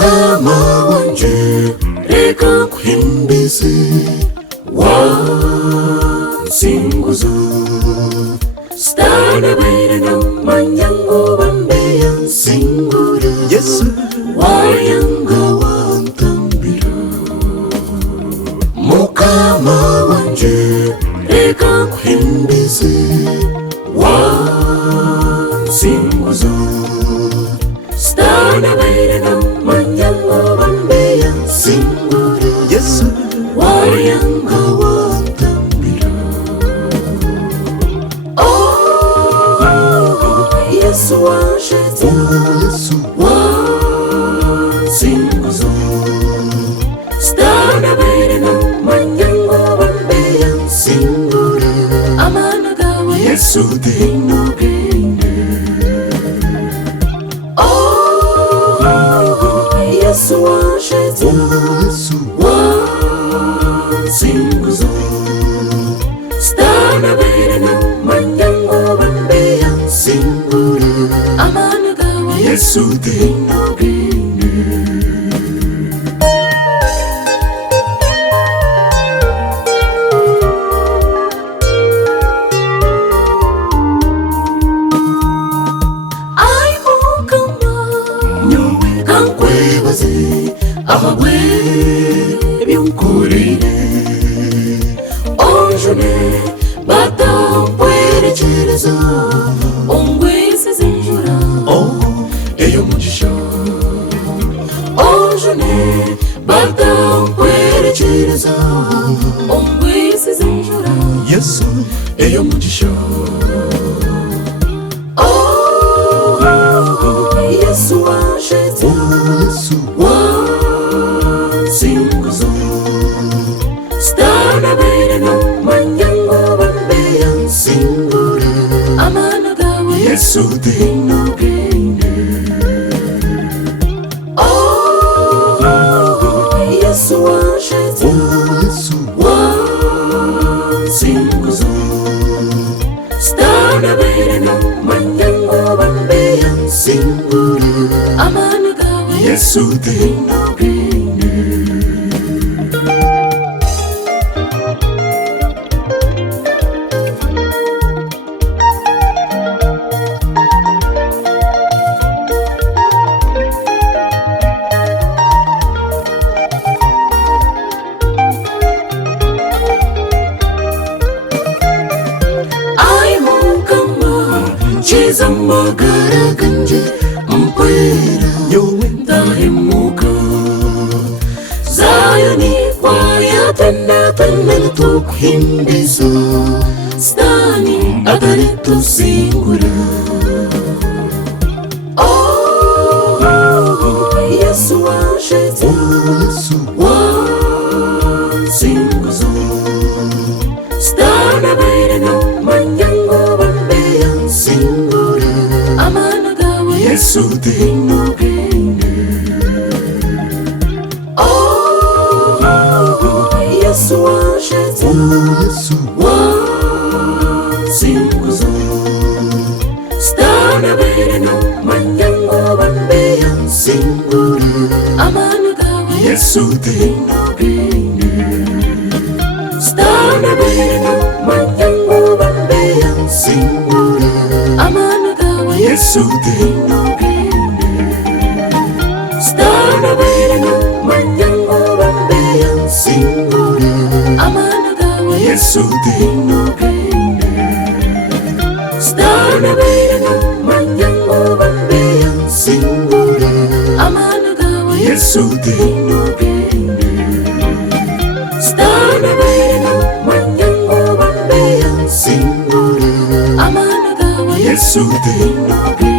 Mukama wanje reka kuhimbize Wansinguza Stana bere no manyango bambe yansingura Yesu wayanga wantambira Mukama wanje reka kuhimbize Wansinguza Stana bere no manyango bambe yansingura Yesu wayanga wantambira Yesu washeta Yesu Wansinguza Stana bere no manyango bambe yansingura Amana gawe Yesu dino gine Yesu washeta Yesu Wansinguza Stana bere no manyango bambe yansingura Amana gawe Yesu dino gine Ai mukama nyowe kankwebaze amabwe byunkurire onjone batampwerekereza ongwese zinjura eyo mugisha onjone batampwerekereza ongwese zinjura Yesu eyo mugisha Yesu washeta Yesu Wansinguza Stana bere no manyango bambe yansingura Amana gawe Yesu dino gine Yesu washeta Yesu Wansinguza Stana bere no manyango bambe yansingura Amana gawe Yesu dino gine Chiza magara ganje mpwera nyowe ndahemuka Zion Choir tena tukuhimbiza Stani atari tusingura Yesu washeta Yesu Wansinguza Stana bere no manyango bambe yansingura Amana gawe Yesu dino gine Yesu washeta Yesu Wansinguza Stana bere no manyango bambe yansingura Amana gawe Yesu dino gine Stana bere no manyango bambe yansingura Amana gawe Yesu dino gine Stana bere no manyango bambe yansingura Amana gawe Yesu dino gine Stana bere no manyango bambe yansingura Amana gawe Yesu dino gine Stana bere no manyango bambe yansingura Amana gawe Yesu dino gine